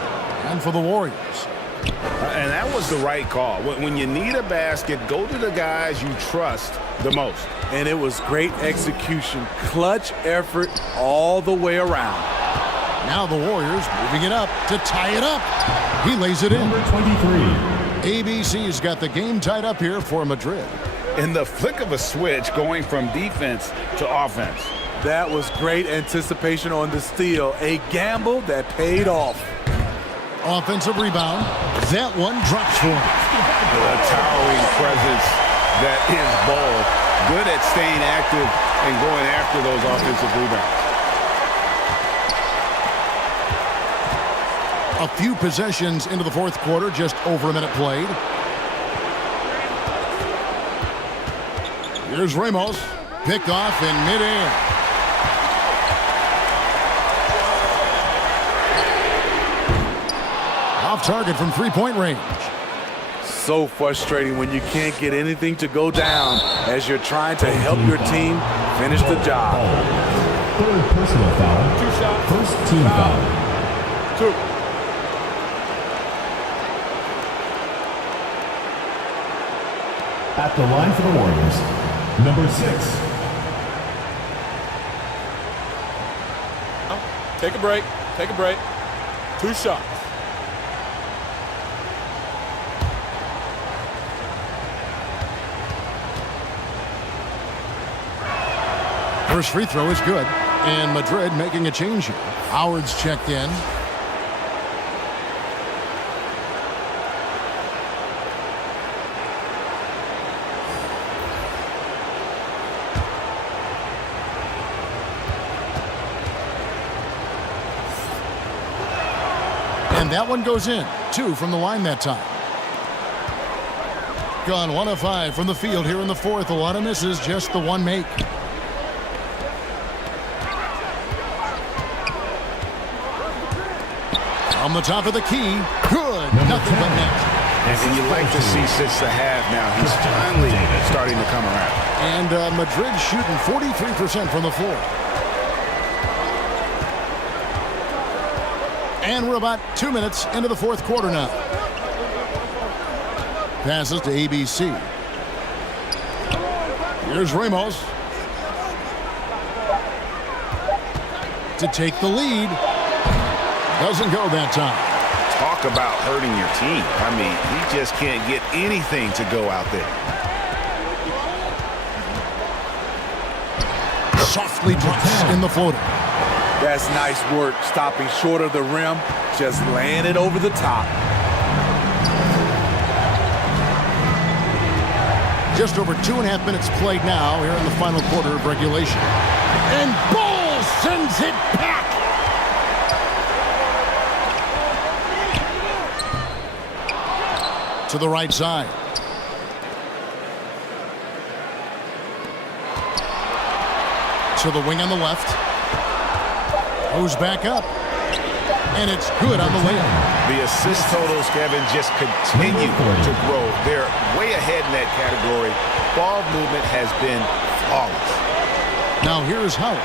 And for the Warriors. And that was the right call. When you need a basket, go to the guys you trust the most. And it was great execution. Clutch effort all the way around. Now the Warriors moving it up to tie it up. He lays it in. Number 23. ABC's got the game tied up here for Madrid. In the flick of a switch, going from defense to offense. That was great anticipation on the steal. A gamble that paid off. Offensive rebound. That one drops for him. The towering presence that is Bol. Good at staying active and going after those offensive rebounds. A few possessions into the fourth quarter, just over a minute played. Here's Ramos, picked off in midair. Off target from three-point range. So frustrating when you can't get anything to go down as you're trying to help your team finish the job. Third personal foul. First team foul. 2. At the line for the Warriors, number 6. Take a break. Take a break. 2 shots. First free throw is good. And Madrid making a change here. Howard's checked in. And that one goes in. 2 from the line that time. Gone 1 of 5 from the field here in the fourth. A lot of misses, just the one make. On the top of the key. Good. Nothing but net. And you like to see since the half now. He's finally starting to come around. And Madrid shooting 43% from the floor. And we're about 2 minutes into the fourth quarter now. Passes to ABC. Here's Ramos. To take the lead. Doesn't go that time. Talk about hurting your team. I mean, he just can't get anything to go out there. Softly drops in the floater. That's nice work, stopping short of the rim, just laying it over the top. Just over 2.5 minutes played now here in the final quarter of regulation. And Bol sends it back. To the right side. To the wing on the left. Goes back up. And it's good on the layup. The assist totals, Kevin, just continue to grow. They're way ahead in that category. Ball movement has been flawless. Now here's Howard.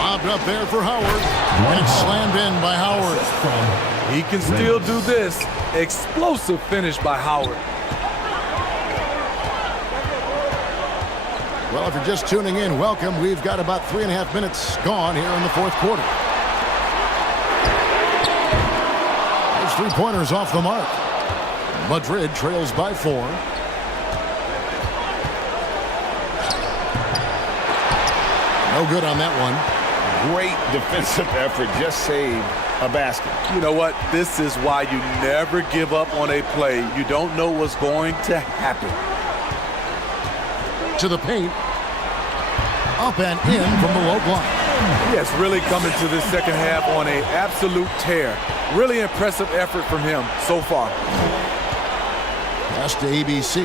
Lobbed up there for Howard. And it's slammed in by Howard. He can still do this. Explosive finish by Howard. Well, if you're just tuning in, welcome. We've got about 3.5 minutes gone here in the fourth quarter. Those 3-pointers off the mark. Madrid trails by 4. No good on that one. Great defensive effort. Just saved a basket. You know what? This is why you never give up on a play. You don't know what's going to happen. To the paint. Up and in from the low block. Yes, really coming to this second half on an absolute tear. Really impressive effort from him so far. Pass to ABC.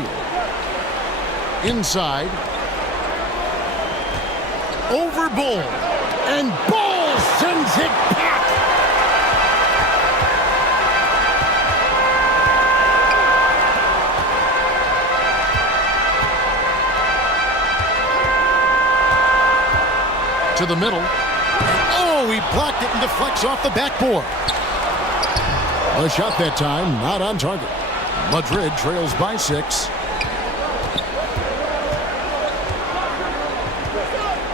Inside. Over Bol. And Bol sends it back. To the middle. Oh, he blocked it and deflects off the backboard. A shot that time, not on target. Madrid trails by 6.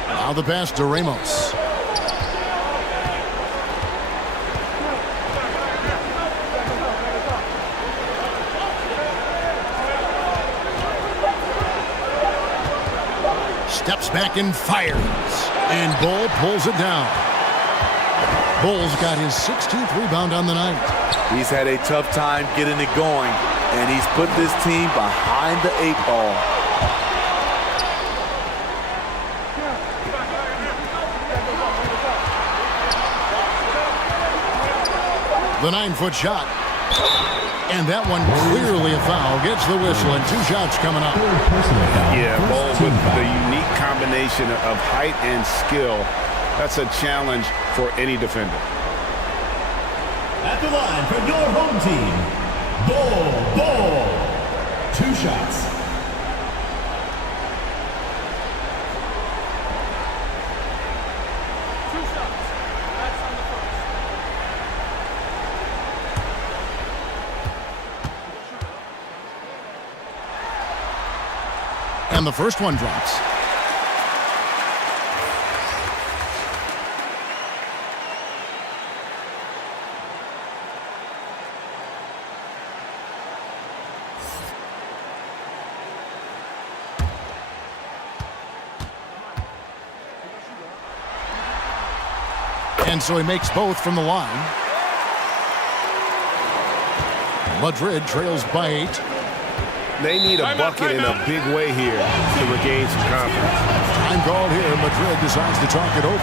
Now the pass to Ramos. Steps back and fires. And Bol pulls it down. Bol's got his 16th rebound on the night. He's had a tough time getting it going, and he's put this team behind the 8 ball. The 9-foot shot. And that one clearly a foul. Gets the whistle and 2 shots coming up. Yeah, Bol with the unique combination of height and skill. That's a challenge for any defender. At the line for your home team, Bol Bol. 2 shots. And the first one drops. And so he makes both from the line. Madrid trails by 8. They need a bucket in a big way here to regain some confidence. Time called here. Madrid decides to talk it over.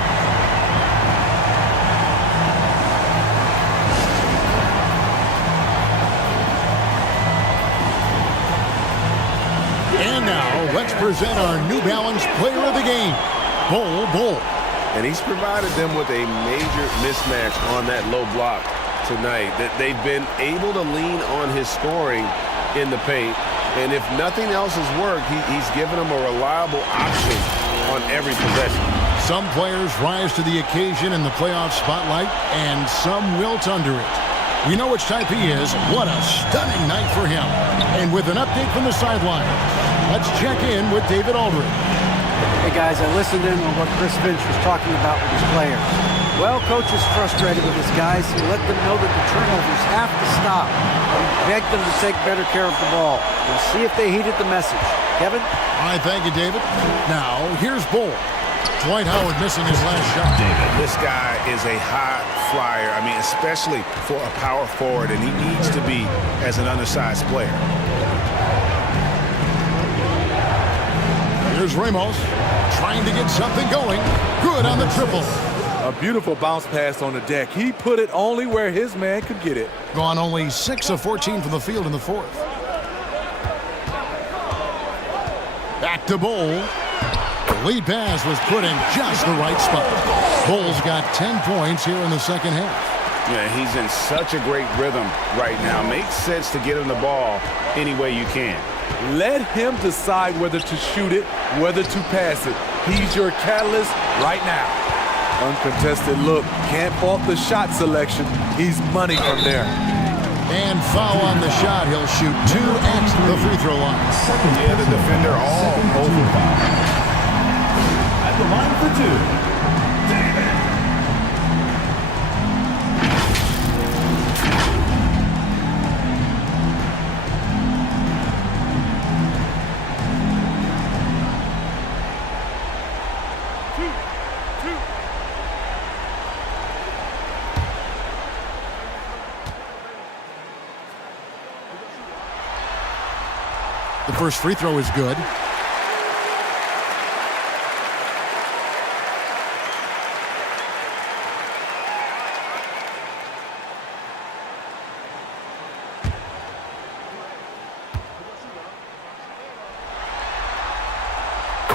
And now, let's present our New Balance player of the game, Bol Bol. And he's provided them with a major mismatch on that low block tonight. That they've been able to lean on his scoring in the paint. And if nothing else has worked, he's given them a reliable option on every possession. Some players rise to the occasion in the playoff spotlight, and some wilt under it. We know which type he is. What a stunning night for him. And with an update from the sideline, let's check in with David Aldridge. Hey, guys, I listened in on what Chris Finch was talking about with his players. Well, coach is frustrated with his guys. He let them know that the turnovers have to stop. He begged them to take better care of the ball. We'll see if they heeded the message. Kevin? All right, thank you, David. Now, here's Bol. Dwight Howard missing his last shot. This guy is a high flyer. I mean, especially for a power forward, and he needs to be as an undersized player. Here's Ramos trying to get something going. Good on the triple. A beautiful bounce pass on the deck. He put it only where his man could get it. Gone only 6 of 14 from the field in the 4th. Back to Bol. The lead pass was put in just the right spot. Bol's got 10 points here in the second half. Yeah, he's in such a great rhythm right now. Makes sense to get him the ball any way you can. Let him decide whether to shoot it, whether to pass it. He's your catalyst right now. Uncontested look. Can't fault the shot selection. He's money from there. And foul on the shot. He'll shoot 2 at the free throw line. Yeah, the defender all over. At the line for 2, David. The first free throw is good.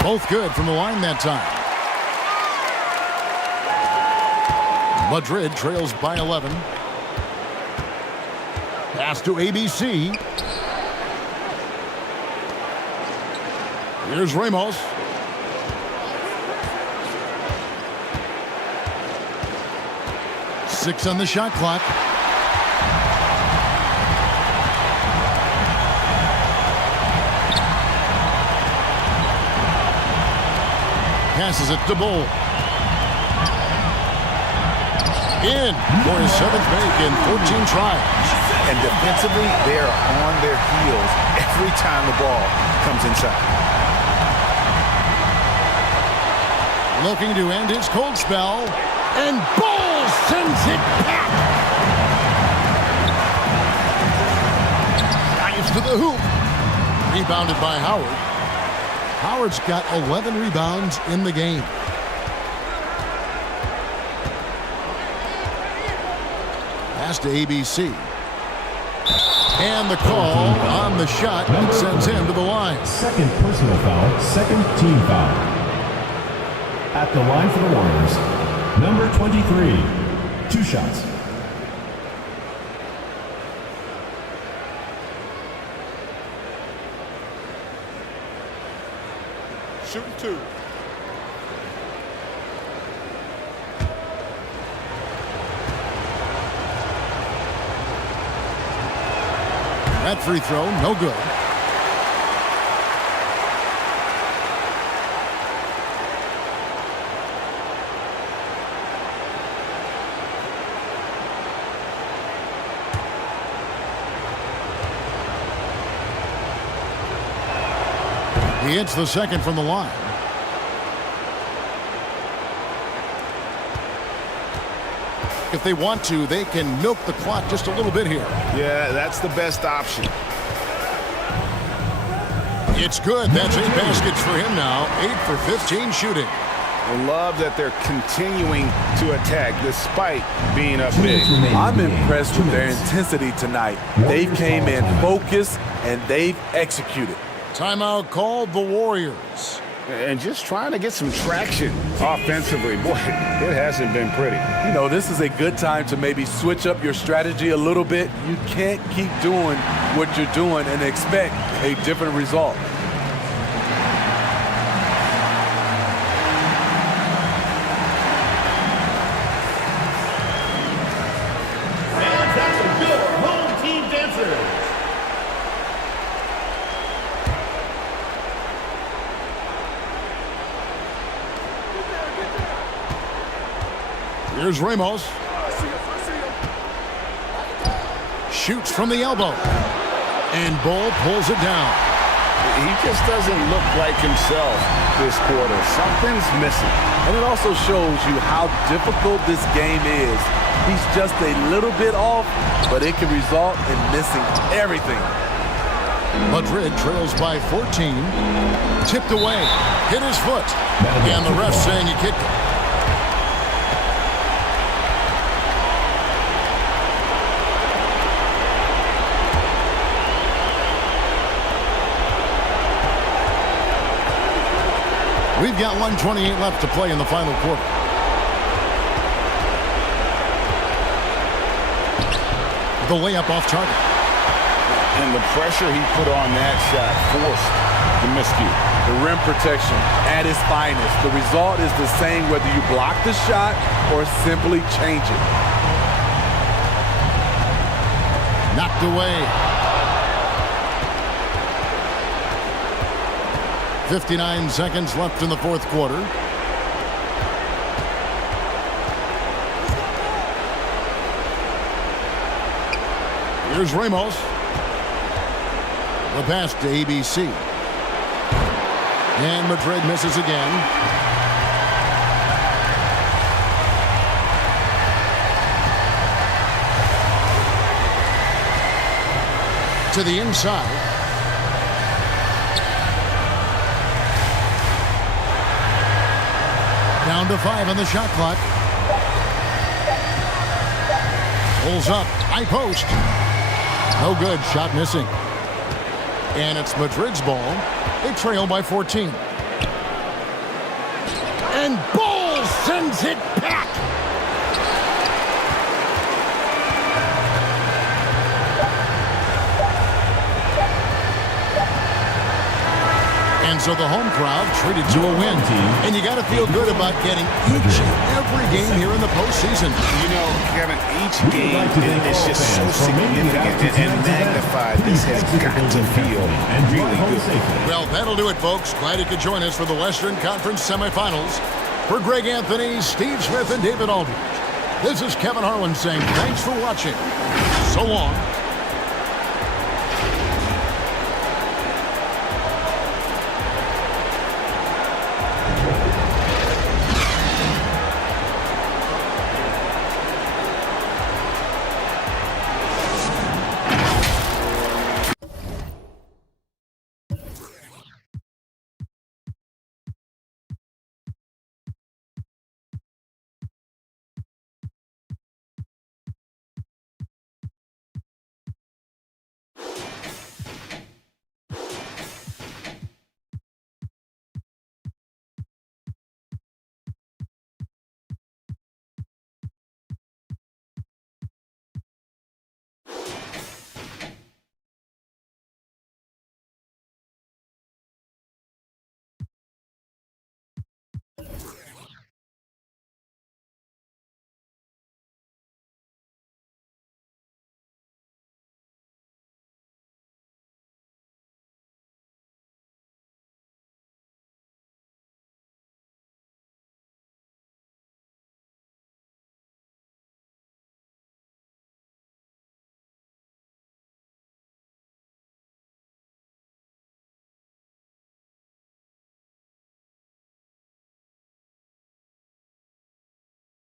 Both good from the line that time. Madrid trails by 11. Pass to ABC. Here's Ramos. Six on the shot clock. Passes it to Bol. In for his 7th make in 14 tries. And defensively, they are on their heels every time the ball comes inside. Looking to end his cold spell. And Bol sends it back. Dives to the hoop. Rebounded by Howard. Howard's got 11 rebounds in the game. Pass to ABC. And the call on the shot that sends him to the line. Second personal foul, second team foul. At the line for the Warriors, number 23, 2 shots. Shooting 2. That free throw, no good. He hits the second from the line. If they want to, they can milk the clock just a little bit here. Yeah, that's the best option. It's good. That's 8 baskets for him now. 8 for 15 shooting. I love that they're continuing to attack despite being up big. I'm impressed with their intensity tonight. They came in focused and they've executed. Timeout called the Warriors. And just trying to get some traction offensively. Boy, it hasn't been pretty. You know, this is a good time to maybe switch up your strategy a little bit. You can't keep doing what you're doing and expect a different result. And that's your home team dancers. Here's Ramos. Shoots from the elbow. And Bol pulls it down. He just doesn't look like himself this quarter. Something's missing. And it also shows you how difficult this game is. He's just a little bit off, but it can result in missing everything. Madrid trails by 14. Tipped away. Hit his foot. And the ref saying he kicked it. We've got 1:28 left to play in the final quarter. The layup off target. And the pressure he put on that shot forced the miscue. The rim protection at its finest. The result is the same whether you block the shot or simply change it. Knocked away. 59 seconds left in the fourth quarter. Here's Ramos. The pass to ABC. And Madrid misses again. To the inside. Down to 5 on the shot clock. Pulls up. High post. No good. Shot missing. And it's Madrid's ball. They trail by 14. And Bol sends it back. And so the home crowd treated to a win. And you got to feel good about getting each and every game here in the postseason. You know, Kevin, each game is just so significant and magnified. This has got to feel really good. Well, that'll do it, folks. Glad you could join us for the Western Conference semifinals. For Greg Anthony, Steve Smith, and David Aldridge, this is Kevin Harlan saying thanks for watching. So long.